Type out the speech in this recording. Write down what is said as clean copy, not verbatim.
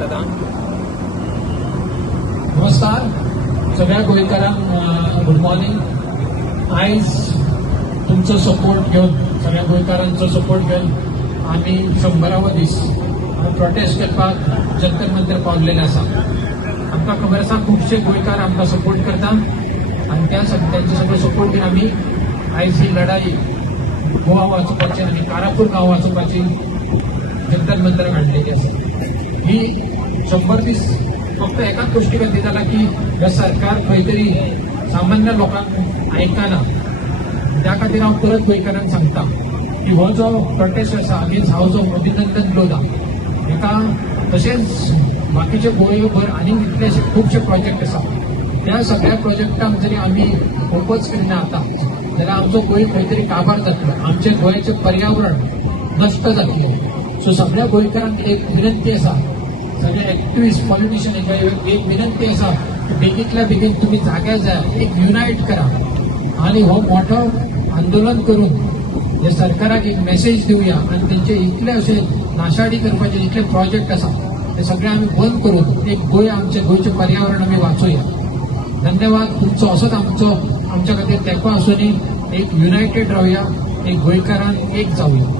दादा. नमस्कार सगळ्या गोंयकारांक गुड मॉर्निंग. आयज तुमचो सपोर्ट घेवन सगळ्या गोंयकारांचो सपोर्ट घेवन आमी 100वा दीस प्रोटेस्ट करपाक जंतर मंतर पावलेले आसा. आमकां खबर आसा खुबशे गोंयकार आमकां सपोर्ट करता आनी त्यांचे सगळे सपोर्ट घेवन आमी आयज ही लढाई गोवा वाचोवपाची आनी कारापूर गांव वाचोवपाची जंतर मंतर काडलेली आसा. ही 100 दीस फक्त एकाच गोष्टी खातीर जाला की हे सरकार खंय तरी सामान्य लोकांक आयकना. त्या खातीर हांव परत गोंयकारांक सांगता की हो जो प्रोटेस्ट आसा अगेन्स्ट हाऊस ऑफ अभिनंदन लोधा हेका तशेंच बाकीचे गोंयभर आनी इतलेशे खुबशे प्रोजेक्ट आसा. त्या सगळ्या प्रोजेक्टांक जरी आमी ओपोज करिना आता जाल्यार आमचो गोंय खंय तरी काबार जातलो, आमचे गोंयचें पर्यावरण नश्ट जातलें. सो सगळ्या गोंयकारांक एक विनंती आसा, सगळे एक्टिव्हिस्ट पॉलिटिशियन एक विनंती आसा की बेगींतल्या बेगीन तुम्ही जाग्यार जाय, एक युनायट करा आणि हो मोठो आंदोलन करून हे सरकाराक एक मेसेज दिवया आणि त्यांचे इतले असे नाशाडी करपाचे इतले प्रोजेक्ट आसा ते सगळे आम्ही बंद करून एक गोंय आमचे गोंयचे पर्यावरण आम्ही वाचोवया. धन्यवाद तुमचो. असोच आमच्या खातीर तेंको आसूनी एक युनायटेड रावया, एक गोंयकारांक एक जावया.